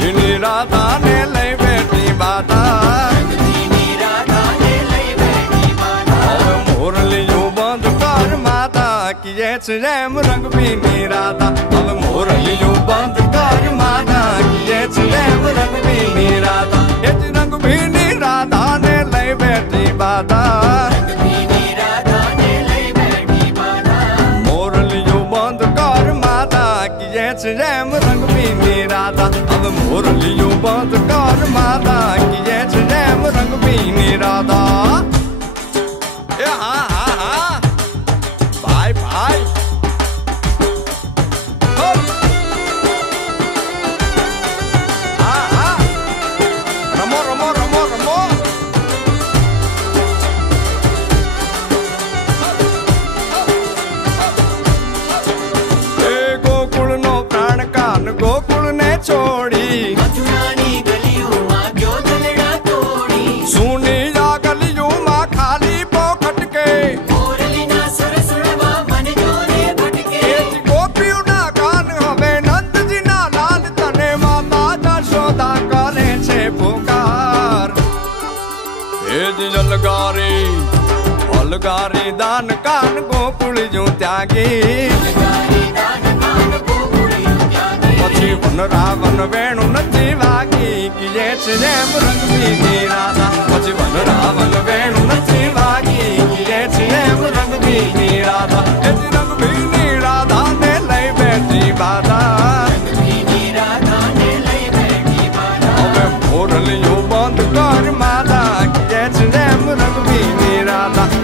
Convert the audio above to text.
ભીની રાધાને લઈ બેઠી માતા હવે મોરલીયું બંધ કર માતા કીએ છે એમ રંગ ભીની રાધા હવે મોરલીયું બંધ કર માતા કીએ છે એમ રંગ ભીની રાધા એ જ રંગ ભીની રાધાને લઈ બેઠી માતા જેમ રંગ ભીની રાધા હવે મોરલીયું બંધ કર માતા કીએ છે જેમ રંગ ભીની રાધા એ હા હા હા ભાઈ ભાઈ હા હા રમો રમો રમો રમો गोकुल ने छोड़ी मथुरानी गलियों मां क्यों दलड़ा तोड़ी सुनी जा गलियों मां खाली पोखट के मोरली ना सुर सुनवा मन जोरे भटके गोपियों ना गान हवे नंद जी ना लाल तने माता जशोदा करे छे पुकार हे अलगारी दान कान गोकुल जो त्यागी પછી વન રાવણ વેણુ નથી વાગી કીએ છે જેમ રંગ ભીની રાધા પછી વન રાવણ વેણુ નથી વાગી કીએ છે જેમ રંગ ભીની રાધા એ જ રંગ ભીની રાધાને લઈ બેઠી બાધા હવે મોરલીયું બંધ કર માતા કીએ છે જેમ રંગ ભીની રાધા